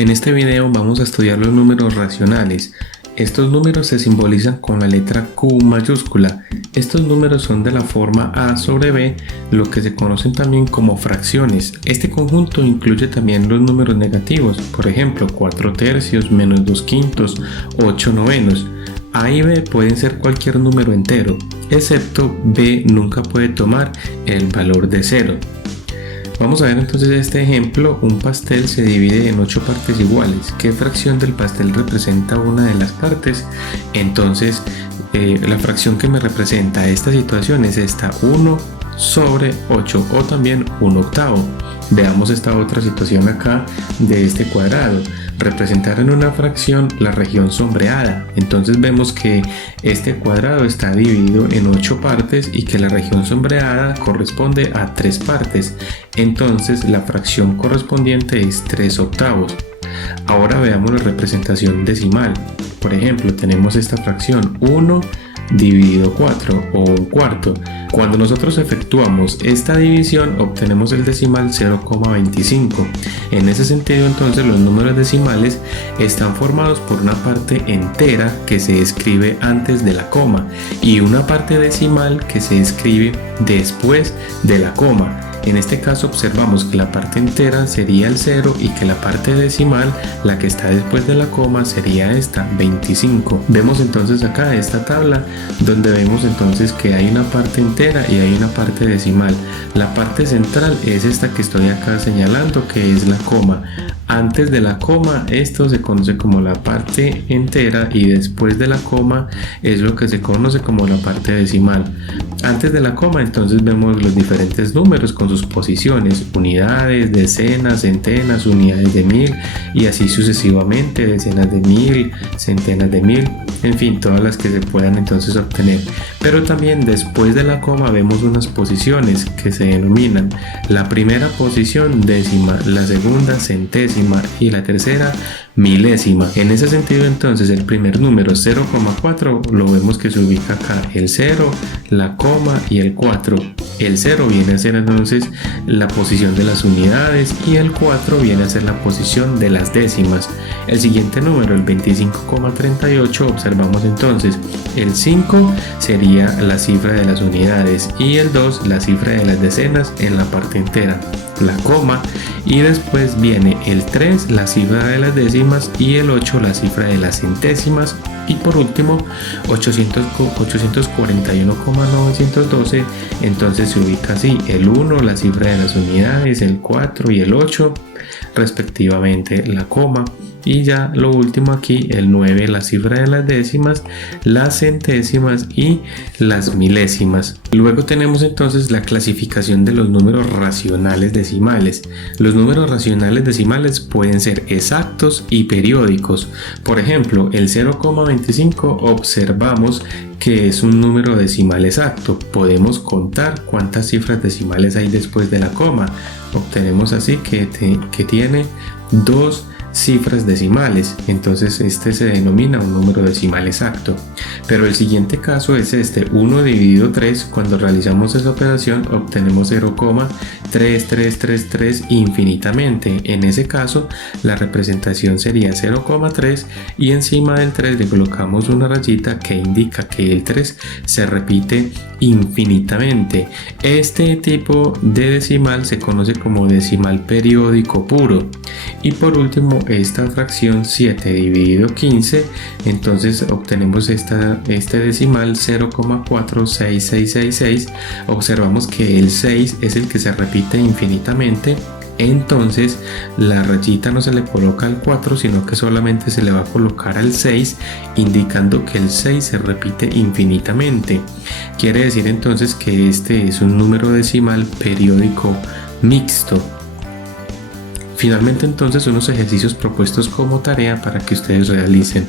En este video vamos a estudiar los números racionales. Estos números se simbolizan con la letra Q mayúscula. Estos números son de la forma A sobre B, lo que se conocen también como fracciones. Este conjunto incluye también los números negativos, por ejemplo 4 tercios, menos 2 quintos, 8 novenos. A y B pueden ser cualquier número entero, excepto B nunca puede tomar el valor de 0. Vamos a ver entonces este ejemplo. Un pastel se divide en 8 partes iguales. ¿Qué fracción del pastel representa una de las partes? Entonces la fracción que me representa esta situación es esta, 1 sobre 8 o también 1/8. Veamos esta otra situación acá de este cuadrado. Representar en una fracción la región sombreada. Entonces vemos que este cuadrado está dividido en 8 partes y que la región sombreada corresponde a 3 partes. Entonces la fracción correspondiente es 3/8. Ahora veamos la representación decimal. Por ejemplo, tenemos esta fracción 1 dividido 4 o 1/4. Cuando nosotros efectuamos esta división obtenemos el decimal 0,25. En ese sentido, entonces, los números decimales están formados por una parte entera que se escribe antes de la coma y una parte decimal que se escribe después de la coma. En este caso observamos que la parte entera sería el 0 y que la parte decimal, la que está después de la coma, sería esta, 25. Vemos entonces acá esta tabla donde vemos entonces que hay una parte entera y hay una parte decimal. La parte central es esta que estoy acá señalando, que es la coma. Antes de la coma esto se conoce como la parte entera y después de la coma es lo que se conoce como la parte decimal. Antes de la coma entonces vemos los diferentes números con sus posiciones, unidades, decenas, centenas, unidades de 1000 y así sucesivamente, decenas de 1000, centenas de 1000, en fin, todas las que se puedan entonces obtener. Pero también después de la coma vemos unas posiciones que se denominan la primera posición décima, la segunda centésima y la tercera milésima. En ese sentido entonces el primer número 0,4 lo vemos que se ubica acá, el 0, la coma y el 4. El 0 viene a ser entonces la posición de las unidades y el 4 viene a ser la posición de las décimas. El siguiente número, el 25,38, observamos entonces el 5 sería la cifra de las unidades y el 2 la cifra de las decenas en la parte entera, la coma, y después viene el 3 la cifra de las décimas y el 8 la cifra de las centésimas. Y por último 841,912, entonces se ubica así, el 1 la cifra de las unidades, el 4 y el 8 respectivamente, la coma, y ya lo último aquí, el 9 la cifra de las décimas, las centésimas y las milésimas. Luego tenemos entonces la clasificación de los números racionales decimales. Los números racionales decimales pueden ser exactos y periódicos. Por ejemplo, el 0,25 observamos que es un número decimal exacto. Podemos contar cuántas cifras decimales hay después de la coma. Obtenemos así que tiene 2 cifras decimales, entonces este se denomina un número decimal exacto. Pero el siguiente caso es este, 1 dividido 3. Cuando realizamos esa operación obtenemos 0,3333 infinitamente. En ese caso la representación sería 0,3 y encima del 3 le colocamos una rayita que indica que el 3 se repite infinitamente. Este tipo de decimal se conoce como decimal periódico puro. Y por último esta fracción 7 dividido 15, entonces obtenemos este decimal 0,46666. Observamos que el 6 es el que se repite infinitamente. Entonces la rayita no se le coloca al 4, sino que solamente se le va a colocar al 6, indicando que el 6 se repite infinitamente. Quiere decir entonces que este es un número decimal periódico mixto. Finalmente entonces unos ejercicios propuestos como tarea para que ustedes realicen.